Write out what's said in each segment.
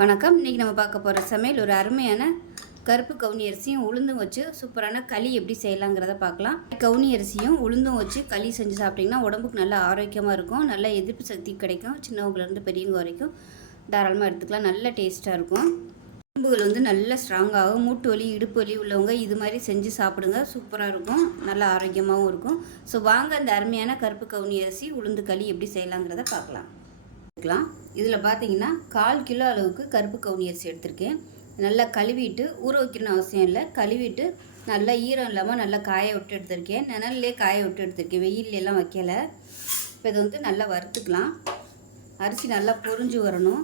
வணக்கம். இன்றைக்கி நம்ம பார்க்க போகிற சமையல் ஒரு அருமையான கருப்பு கவுனி அரிசியும் உளுந்தும் வச்சு சூப்பரான களி எப்படி செய்யலாங்கிறத பார்க்கலாம். கவுனி அரிசியும் உளுந்தும் வச்சு களி செஞ்சு சாப்பிட்டிங்கன்னா உடம்புக்கு நல்ல ஆரோக்கியமாக இருக்கும், நல்ல எதிர்ப்பு சக்தி கிடைக்கும். சின்னவங்கலேருந்து பெரியவங்க வரைக்கும் தாராளமாக எடுத்துக்கலாம். நல்ல டேஸ்ட்டாக இருக்கும். எலும்புகள் நல்லா ஸ்ட்ராங்காகும். மூட்டு வலி இடுப்பு வலி உள்ளவங்க இது மாதிரி செஞ்சு சாப்பிடுங்க, சூப்பராக இருக்கும், நல்ல ஆரோக்கியமாகவும் இருக்கும். ஸோ வாங்க அந்த அருமையான கருப்பு கவுனி அரிசி உளுந்து களி எப்படி செய்யலாங்கிறத பார்க்கலாம். இதில் பார்த்தீங்கன்னா 1/4 கிலோ அளவுக்கு கருப்பு கவுனி அரிசி எடுத்திருக்கேன். நல்லா கழுவிட்டு ஊற வைக்கணும்னு அவசியம் இல்லை. கழுவிட்டு நல்லா ஈரம் இல்லாமல் நல்லா காய விட்டு எடுத்திருக்கேன். நிழல்லே காய விட்டு எடுத்திருக்கேன், வெயிலெல்லாம் வைக்கலை. இப்போ இதை நல்லா வறுத்துக்கலாம். அரிசி நல்லா பொரிஞ்சு வரணும்.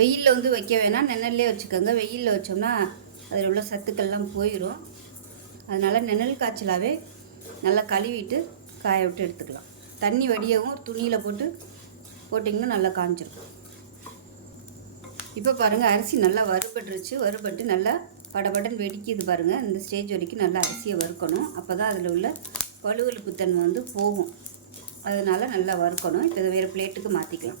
வெயிலில் வைக்க வேணாம், நிழல்லே வச்சுக்கோங்க. வெயிலில் வச்சோம்னா அதில் உள்ள சத்துக்கள்லாம் போயிடும். அதனால் நிழல் காய்ச்சலாகவே நல்லா கழுவிட்டு காய விட்டு எடுத்துக்கலாம். தண்ணி வடியவும் துணியில் போட்டிங்கன்னா நல்லா காஞ்சிருக்கும். இப்போ பாருங்கள், அரிசி நல்லா வறுபட்டுருச்சு. வறுபட்டு நல்லா படபடன்னு வெடிக்குது பாருங்கள். இந்த ஸ்டேஜ் வரைக்கும் நல்லா அரிசியை வறுக்கணும். அப்போ தான் அதில் உள்ள வலுவலுப்பு தன்மை போகும். அதனால் நல்லா வறுக்கணும். இப்போ இதை வேறு பிளேட்டுக்கு மாற்றிக்கலாம்.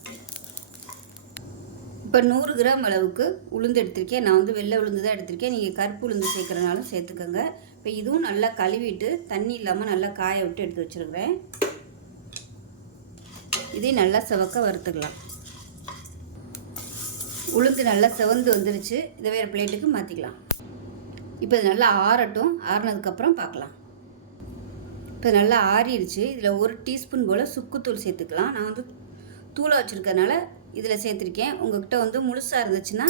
இப்போ 100 கிராம் அளவுக்கு உளுந்து எடுத்திருக்கேன். நான் வெள்ளை உளுந்து தான் எடுத்திருக்கேன். நீங்கள் கருப்பு உளுந்து சேர்க்குறனாலும் சேர்த்துக்கோங்க. இப்போ இதுவும் நல்லா கழுவிட்டு தண்ணி இல்லாமல் நல்லா காய விட்டு எடுத்து வச்சுருக்கிறேன். இதை நல்லா செவக்க வறுத்துக்கலாம். உளுந்து நல்லா செவந்து வந்துருச்சு. இதை வேறு பிளேட்டுக்கு மாற்றிக்கலாம். இப்போ இது நல்லா ஆறட்டும். ஆறினதுக்கப்புறம் பார்க்கலாம். இப்போ நல்லா ஆறிடுச்சு. இதில் 1 டீஸ்பூன் போல் சுக்குத்தூள் சேர்த்துக்கலாம். நான் தூளை வச்சுருக்கனால இதில் சேர்த்துருக்கேன். உங்கள்கிட்ட முழுசாக இருந்துச்சுன்னா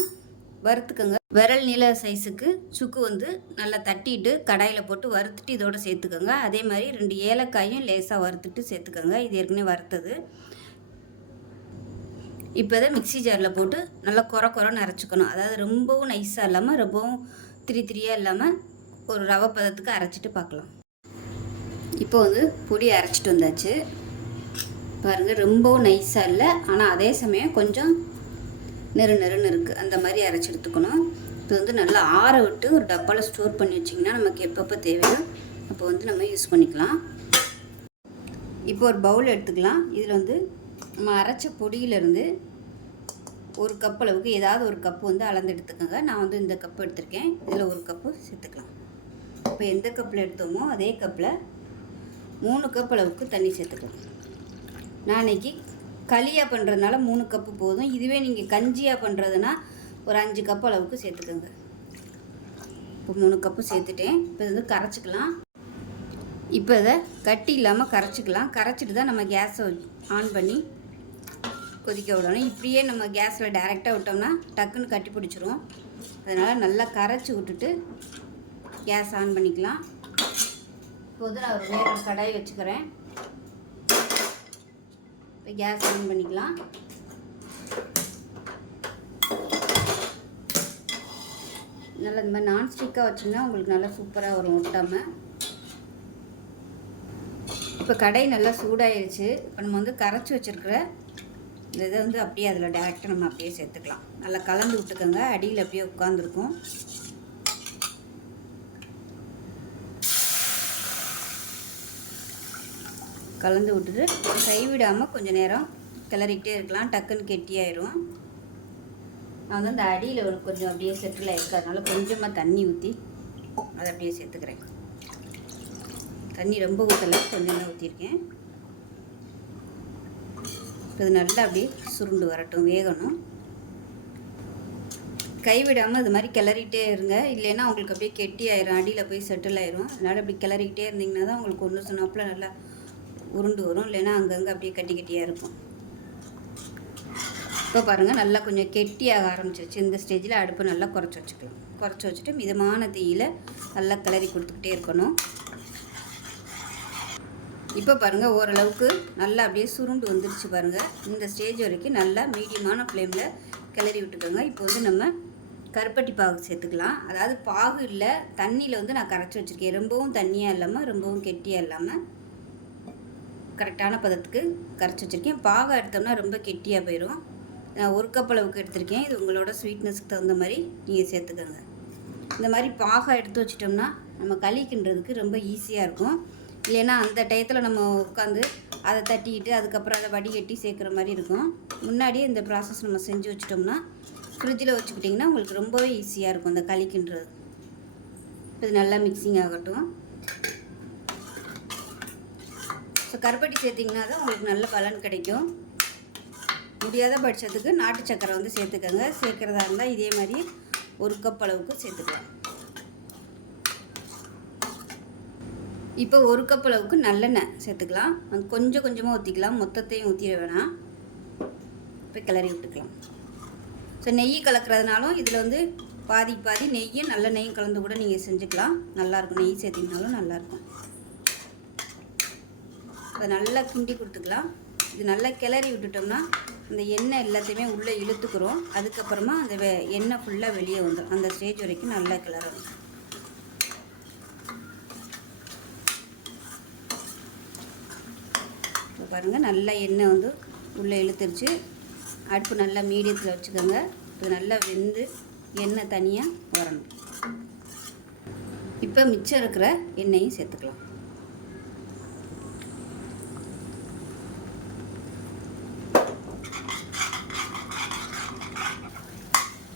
வறுத்துக்கோங்க. விரல் நீள சைஸுக்கு சுக்கு நல்லா தட்டிட்டு கடாயில் போட்டு வறுத்துட்டு இதோடு சேர்த்துக்கோங்க. அதே மாதிரி 2 ஏலக்காயும் லேசாக வறுத்துட்டு சேர்த்துக்கோங்க. இது ஏற்கனவே வறுத்தது. இப்போ இதை மிக்சி ஜாரில் போட்டு நல்லா குறன்னு அரைச்சிக்கணும். அதாவது ரொம்பவும் நைஸாக இல்லாமல் ரொம்பவும் திரியாக இல்லாமல் ஒரு ரவை பதத்துக்கு அரைச்சிட்டு பார்க்கலாம். இப்போ பொடி அரைச்சிட்டு வந்தாச்சு பாருங்கள். ரொம்பவும் நைஸாக இல்லை, ஆனால் அதே சமயம் கொஞ்சம் நெருன்னு இருக்குது. அந்த மாதிரி அரைச்சி எடுத்துக்கணும். இப்போ நல்லா ஆற விட்டு ஒரு டப்பாவில் ஸ்டோர் பண்ணி வச்சிங்கன்னா நமக்கு எப்பப்போ தேவையோ அப்போ நம்ம யூஸ் பண்ணிக்கலாம். இப்போ ஒரு பவுல் எடுத்துக்கலாம். இதில் நம்ம அரைச்ச பொடியிலேருந்து 1 கப் அளவுக்கு ஏதாவது ஒரு கப்பு அளந்து எடுத்துக்கோங்க. நான் இந்த கப்பு எடுத்திருக்கேன். இதில் 1 கப்பு சேர்த்துக்கலாம். இப்போ எந்த கப்பில் எடுத்தோமோ அதே கப்பில் 3 கப் அளவுக்கு தண்ணி சேர்த்துக்கலாம். நான் இன்றைக்கி களியாக பண்ணுறதுனால 3 கப்பு போதும். இதுவே நீங்கள் கஞ்சியாக பண்ணுறதுனா ஒரு 5 கப் அளவுக்கு சேர்த்துக்கோங்க. இப்போ 3 கப்பு சேர்த்துட்டேன். இப்போ இது கரைச்சிக்கலாம். இப்போ இதை கட்டி இல்லாமல் கரைச்சிக்கலாம். கரைச்சிட்டு தான் நம்ம கேஸை ஆன் பண்ணி கொதிக்க விடணும். இப்படியே நம்ம கேஸில் டைரெக்டாக விட்டோம்னா டக்குன்னு கட்டி பிடிச்சிரும். அதனால் நல்லா கரைச்சி விட்டுட்டு கேஸ் ஆன் பண்ணிக்கலாம். இப்போது நான் வேறு ஒரு கடாய் வச்சுக்கிறேன். இப்போ கேஸ் ஆன் பண்ணிக்கலாம். நல்லா இந்த மாதிரி நான்ஸ்டிக்காக வச்சிங்கன்னா உங்களுக்கு நல்லா சூப்பராக வரும் ஒட்டாமல். இப்போ கடாய் நல்லா சூடாயிருச்சு. இப்போ நம்ம கரைச்சி வச்சுருக்கிற இந்த இதை அப்படியே அதில் டேரெக்டாக நம்ம அப்படியே சேர்த்துக்கலாம். நல்லா கலந்து விட்டுக்கோங்க. அடியில் அப்படியே உட்காந்துருக்கும். கலந்து விட்டுட்டு கைவிடாமல் கொஞ்சம் நேரம் கிளறிக்கிட்டே இருக்கலாம். டக்குன்னு கெட்டியாயிரும். நான் இந்த அடியில் கொஞ்சம் அப்படியே செட்டில் இருக்கிறதுனால கொஞ்சமாக தண்ணி ஊற்றி அதை அப்படியே சேர்த்துக்கிறேன். தண்ணி ரொம்ப ஊற்றலை, கொஞ்சம் தான் ஊற்றிருக்கேன். இது நல்லா அப்படியே சுருண்டு வரட்டும், வேகணும். கைவிடாமல் இது மாதிரி கிளறிக்கிட்டே இருங்க. இல்லைன்னா உங்களுக்கு அப்படியே கெட்டி ஆயிரும், அடியில் போய் செட்டில் ஆயிரும். அதனால் அப்படி கிளறிக்கிட்டே இருந்தீங்கன்னா தான் உங்களுக்கு ஒன்று சொன்னாப்பில் நல்லா உருண்டு வரும். இல்லைன்னா அங்கங்கே அப்படியே கட்டியாக இருக்கும். இப்போ பாருங்கள், நல்லா கொஞ்சம் கெட்டியாக ஆரம்பிச்சிருச்சு. இந்த ஸ்டேஜில் அடுப்பு நல்லா குறைச்சி வச்சுக்கலாம். குறைச்சி வச்சுட்டு மிதமான தீயில் நல்லா கிளறி கொடுத்துக்கிட்டே இருக்கணும். இப்போ பாருங்கள், ஓரளவுக்கு நல்லா அப்படியே சுருண்டு வந்துருச்சு பாருங்கள். இந்த ஸ்டேஜ் வரைக்கும் நல்லா மீடியமான ஃப்ளேமில் கிளறி விட்டுக்கோங்க. இப்போ நம்ம கருப்பட்டி பாகு சேர்த்துக்கலாம். அதாவது பாகு இல்லை, தண்ணியில் நான் கரைச்சி வச்சுருக்கேன். ரொம்பவும் தண்ணியாக இல்லாமல் ரொம்பவும் கெட்டியாக இல்லாமல் கரெக்டான பதத்துக்கு கரைச்சி வச்சுருக்கேன். பாகை எடுத்தோம்னா ரொம்ப கெட்டியாக போயிடும். நான் 1 கப் அளவுக்கு எடுத்திருக்கேன். இது உங்களோட ஸ்வீட்னஸ்க்கு தகுந்த மாதிரி நீங்கள் சேர்த்துக்கோங்க. இந்த மாதிரி பாகை எடுத்து வச்சிட்டோம்னா நம்ம களி கிண்டுறதுக்கு ரொம்ப ஈஸியாக இருக்கும். இல்லைன்னா அந்த டயத்தில் நம்ம உட்காந்து அதை தட்டிக்கிட்டு அதுக்கப்புறம் அதை வடிகட்டி சேர்க்குற மாதிரி இருக்கும். முன்னாடியே இந்த ப்ராசஸ் நம்ம செஞ்சு வச்சிட்டோம்னா ஃப்ரிட்ஜில் வச்சுக்கிட்டிங்கன்னா உங்களுக்கு ரொம்பவே ஈஸியாக இருக்கும் இந்த களி கிண்டுறது. இது நல்லா மிக்சிங் ஆகட்டும். ஸோ கருப்பட்டி சேர்த்திங்கன்னா தான் உங்களுக்கு நல்ல பலன் கிடைக்கும். முடியாத பட்சத்துக்கு நாட்டு சக்கரை வந்து சேர்த்துக்கோங்க. சேர்க்குறதா இருந்தால் இதே மாதிரி 1 கப் அளவுக்கு சேர்த்துக்கலாம். இப்போ 1 கப் அளவுக்கு நல்லெண்ணெய் சேர்த்துக்கலாம். கொஞ்சம் கொஞ்சமாக ஊற்றிக்கலாம், மொத்தத்தையும் ஊற்றிட வேணாம். இப்போ கிளறி விட்டுக்கலாம். ஸோ நெய் கலக்கிறதுனாலும் இதில் வந்து பாதி பாதி நெய்யும் நல்லெண்ணெயும் கலந்து கூட நீங்கள் செஞ்சுக்கலாம். நல்லாயிருக்கும். நெய் சேர்த்திங்கனாலும் நல்லாயிருக்கும். அதை நல்லா கிண்டி கொடுத்துக்கலாம். இது நல்லா கிளறி விட்டுட்டோம்னா இந்த எண்ணெய் எல்லாத்தையுமே உள்ளே இழுத்துக்கிறோம். அதுக்கப்புறமா அந்த எண்ணெய் ஃபுல்லாக வெளியே வந்துடும். அந்த ஸ்டேஜ் வரைக்கும் நல்லா கிளறணும். இப்போ பாருங்கள், நல்லா எண்ணெய் வந்து உள்ளே இழுத்துருச்சு. அடுப்பு நல்லா மீடியத்தில் வச்சுக்கோங்க. இது நல்லா வெந்து எண்ணெய் தனியாக வரணும். இப்போ மிச்சம் இருக்கிற எண்ணெயும் சேர்த்துக்கலாம்.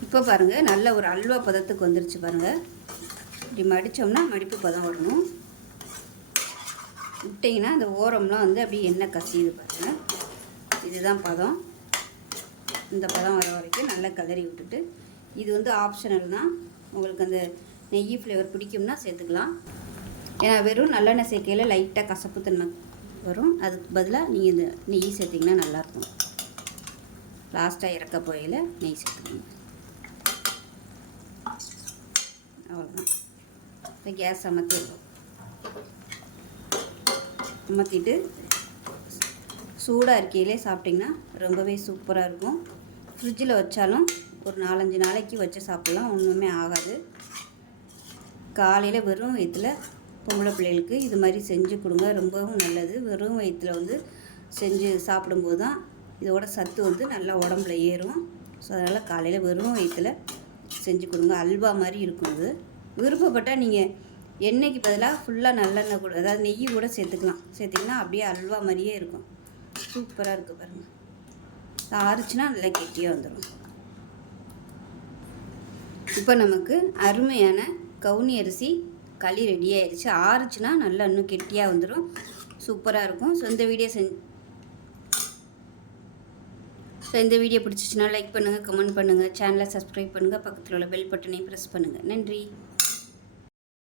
இப்போ பாருங்கள், நல்ல ஒரு அல்வா பதத்துக்கு வந்துருச்சு பாருங்கள். இப்படி மடித்தோம்னா மடிப்பு பதம் வரணும். விட்டிங்கன்னா அந்த ஓரம்லாம் வந்து அப்படியே எண்ணெய் கசியுது பாருங்கள். இதுதான் பதம். இந்த பதம் வர வரைக்கும் நல்லா கிளறி விட்டுட்டு, இது வந்து ஆப்ஷனல் தான். உங்களுக்கு அந்த நெய் ஃப்ளேவர் பிடிக்கும்னா சேர்த்துக்கலாம். ஏன்னா வெறும் நல்லெண்ணெய் சேர்க்கையில் லைட்டாக கசப்பு தன்மை வரும். அதுக்கு பதிலாக நீங்கள் இந்த நெய் சேர்த்திங்கன்னா நல்லாயிருக்கும். லாஸ்ட்டாக இறக்க போகையில் நெய் சேர்த்துக்கணும். அவ்வளோதான். இப்போ கேஸ் அமர்த்திட்டு சூடாக இருக்கையிலே சாப்பிட்டிங்கன்னா ரொம்பவே சூப்பராக இருக்கும். ஃப்ரிட்ஜில் வச்சாலும் ஒரு 4-5 நாளைக்கு வச்சு சாப்பிட்லாம், ஒன்றுமே ஆகாது. காலையில் வெறும் வயிற்றில் பொம்பளை பிள்ளைகளுக்கு இது மாதிரி செஞ்சு கொடுங்க, ரொம்பவும் நல்லது. வெறும் வயிற்றில் வந்து செஞ்சு சாப்பிடும்போது தான் இதோட சத்து வந்து நல்லா உடம்புல ஏறும். ஸோ அதனால் காலையில் வெறும் வயிற்றில் செஞ்சு கொடுங்க. அல்வா மாதிரி இருக்கும். இது விருப்பப்பட்டால் நீங்கள் எண்ணெய்க்கு பதிலாக ஃபுல்லாக நல்லெண்ணெய் கூட, அதாவது நெய் கூட சேர்த்திங்கன்னா அப்படியே அல்வா மாதிரியே இருக்கும். சூப்பராக இருக்குது பாருங்கள். ஆறுச்சுன்னா நல்லா கெட்டியாக வந்துடும். இப்போ நமக்கு அருமையான கவுனி அரிசி களி ரெடி ஆயிடுச்சு. ஆறுச்சுன்னா நல்லா இன்னும் கெட்டியாக வந்துடும். சூப்பராக இருக்கும். ஸோ இந்த வீடியோ பிடிச்சிச்சின்னா லைக் பண்ணுங்கள், கமெண்ட் பண்ணுங்கள், சேனலை சப்ஸ்கிரைப் பண்ணுங்கள், பக்கத்தில் உள்ள பெல் பட்டனையும் ப்ரெஸ் பண்ணுங்கள். நன்றி.